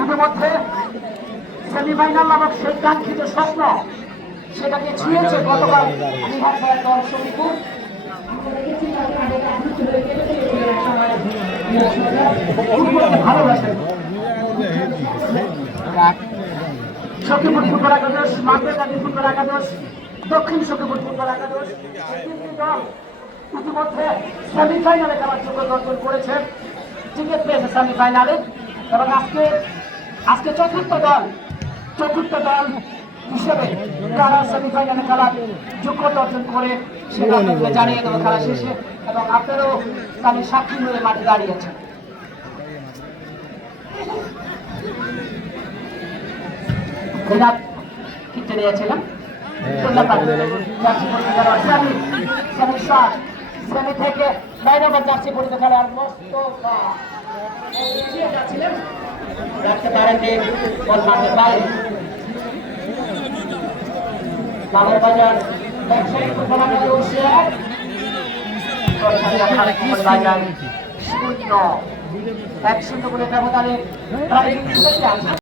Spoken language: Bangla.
ইতিমধ্যে সেমিফাইনাল নামক সেই কাঙ্ক্ষিত স্বপ্ন সেটাকে ছুঁয়েছে গতকাল দল শরীফুর। সখীপুর ফুটবল একাদশ, মাদ্রাসাদি ফুটবল একাদশ, দক্ষিণ সখীপুর ফুটবল একাদশ ইতিমধ্যে সেমিফাইনালে খেলার যোগ্যতা অর্জন করেছে, টিকিট পেয়েছে সেমিফাইনালে। এবং আজকে চতুর্থ দল হিসেবে কারা সেমিফাইনালে খেলার যোগ্যতা অর্জন করে সেটা আপনাদের জানিয়ে দেবো খেলা শেষে। এবং আপনারাও তাদের সাক্ষী হয়ে মাঠে দাঁড়িয়েছেন। কিনতে নিয়েছিলাম সেমি থেকে 9 নম্বর জার্সি পরিত খেলার যাচ্ছিলেন রাখতে পারেননি, বল মাঠের বাইরে। বাজার ব্যবসায়ী ফুটবল একাদশ 1-0 করে ব্যবধানে